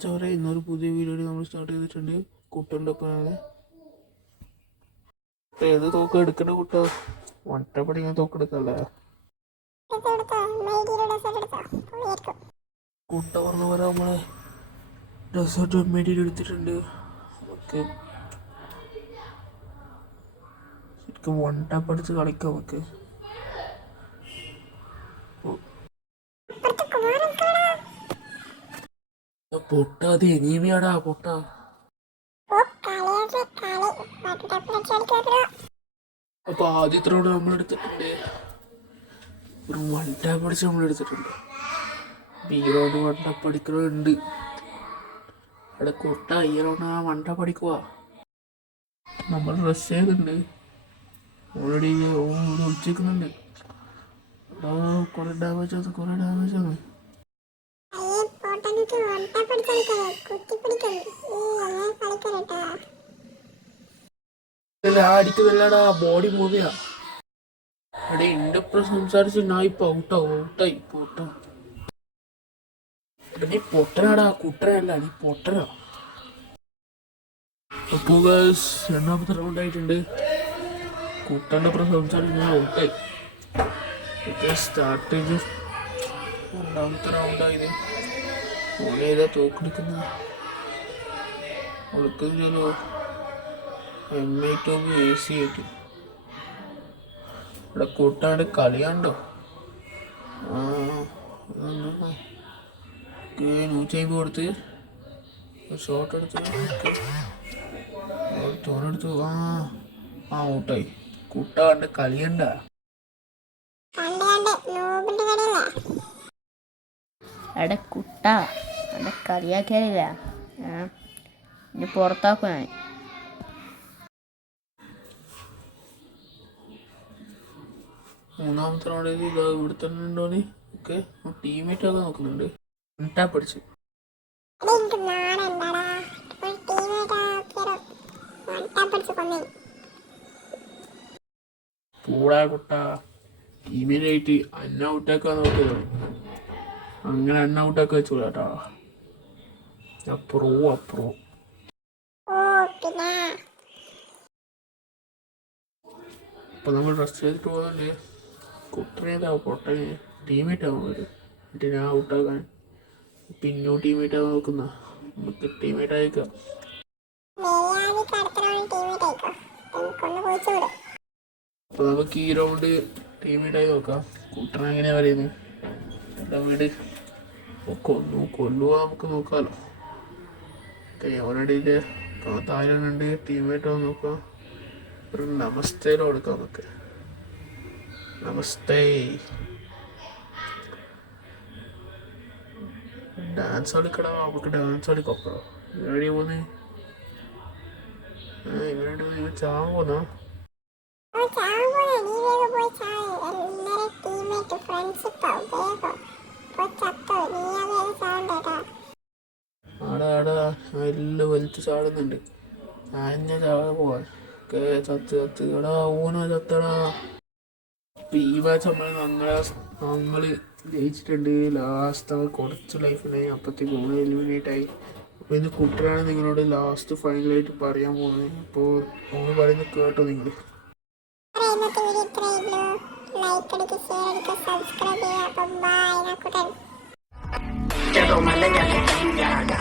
ചോര ഇന്നൊരു പുതിയ വീഡിയോ നമ്മൾ സ്റ്റാർട്ട് ചെയ്തിട്ടുണ്ട്. കുട്ടൻ്റെ ഒപ്പമാണ്. ഏത് തോക്ക് എടുക്കണ്ട കുട്ട? വട്ടപ്പടിങ്ങനെ തോക്കെടുക്കല്ലേ? കുട്ട പറഞ്ഞ പോലെ നമ്മള് ഡെസേർട്ട് മെറ്റീരിയൽ എടുത്തിട്ടുണ്ട്. നമുക്ക് ശരിക്കും വട്ടപ്പടിച്ച് കളിക്കാം. നമുക്ക് പൊട്ട അത് എനിമിയാടാ പൊട്ട. അപ്പൊ ആദ്യത്തെ റൗണ്ട് നമ്മൾ എടുത്തിട്ടുണ്ട്. ഒരു വട്ടപ്പടിച്ച് നമ്മൾ എടുത്തിട്ടുണ്ട്. ബി റൗണ്ട് വട്ടപ്പടിക്കുന്നുണ്ട്. അവിടെ കുട്ട ഈ റൗണ്ട് ആ വട്ടപ്പടിക്കുവാ. നമ്മൾ ഡ്രസ് ചെയ്തിട്ടുണ്ട്. ഓൾറെഡി ഒളിച്ചിരിക്കുന്നുണ്ട്. കുറെ ഡാമേജ് ആണ്. അടിക്കുന്നില്ലടാ, ബോഡി മൂവ് ചെയ്യാ. അവിടെ എന്റെ ഒപ്പം സംസാരിച്ച് ഞാൻ ഇപ്പൊ ഔട്ടായി പൊട്ട. നീ പൊട്ടനാടാ, കുട്ടനല്ല, നീ പൊട്ടനാ. അപ്പോ രണ്ടാമത്തെ റൗണ്ട് ആയിട്ടുണ്ട്. കുട്ടന്റെ ഒപ്പം സംസാരിച്ച് ഞാൻ ഔട്ടായി. സ്റ്റാർട്ട് ചെയ്ത് രണ്ടാമത്തെ റൗണ്ടായത്. ഓനേതാ തോക്കെടുക്കുന്നത്? ഒളിക്കുന്നില്ലല്ലോ. M8 AC ആയിട്ട് ഇവിടെ കൂട്ടാണ്ട് കളിയാണ്ടോ? നൂറ്റമ്പത് കൊടുത്ത് ഷോട്ട് എടുത്ത് തോനെടുത്തു. ഔട്ടായി. കൂട്ടാണ്ട് കളിയണ്ട. എടെ കുട്ട എന്റെ കളിയാക്കിയാലില്ല, ഇനി പുറത്താക്കും ഞാൻ. മൂന്നാമത്തെ റൗണ്ടിൽ ഇവിടെ തന്നെ ഉണ്ടോന്ന് ഒക്കെ ടീമേറ്റ് ഒക്കെ നോക്കുന്നുണ്ട്. പഠിച്ചു പൂടാ കുട്ട. ടീമേറ്റായിട്ട് അന്ന ഔട്ടാക്കാൻ നോക്കിയതോ? അങ്ങനെ അന്ന ഔട്ടാക്കി വെച്ചോളാട്ടാ. അപ്പുറോ അപ്പൊ നമ്മൾ ഡ്രസ് ചെയ്തിട്ട് പോകുന്നുണ്ട്. കുട്ടനേതാവും പൊട്ടന് ടീമേറ്റ് ആവാൻ വരും. എന്നിട്ട് ഞാൻ ഔട്ടാക്കാൻ പിന്നോ ടീമേറ്റ് ആവാൻ നോക്കുന്ന. നമുക്ക് ടീമേറ്റ് അയക്കാം. അപ്പൊ നമുക്ക് ഈ റൗണ്ട് ടീമേറ്റ് ആയി നോക്കാം. കുട്ടൻ എങ്ങനെയാ പറയുന്നത്? എന്താ വീട് കൊല്ലുക നമുക്ക് നോക്കാമല്ലോ. അവരുടെ താഴെയുണ്ട്. ടീമേറ്റ് ആവാൻ നോക്കാം. ഒരു നമസ്തേലോ കൊടുക്കാം നമുക്ക്. നമസ്തേ. ഡാൻസ് കളിക്കടാ, നമുക്ക് ഡാൻസ് കളിക്കോ? എവിടെ പോന്ന്? ഇവ ചാവാൻ പോന്നാ? ആടാ എല്ലാം വലിച്ചു ചാടുന്നുണ്ട്. ഞാൻ ചാടാൻ പോവാൻ ചത്ത് എടാ. ഊന ചത്തടാ. ഈ മാച്ച് നമ്മള് ജയിച്ചിട്ടുണ്ട്. ലാസ്റ്റ് കുറച്ച് ലൈഫിനായി. അപ്പത്തേക്ക് ഓണ് എലിമിനേറ്റ് ആയി. അപ്പോൾ ഇന്ന് കുട്ടനാണ് നിങ്ങളോട് ലാസ്റ്റ് ഫൈനലായിട്ട് പറയാൻ പോകുന്നത്. അപ്പോൾ ഓണ് പറയുന്നത് കേട്ടോ നിങ്ങൾ? Jangan malah jangan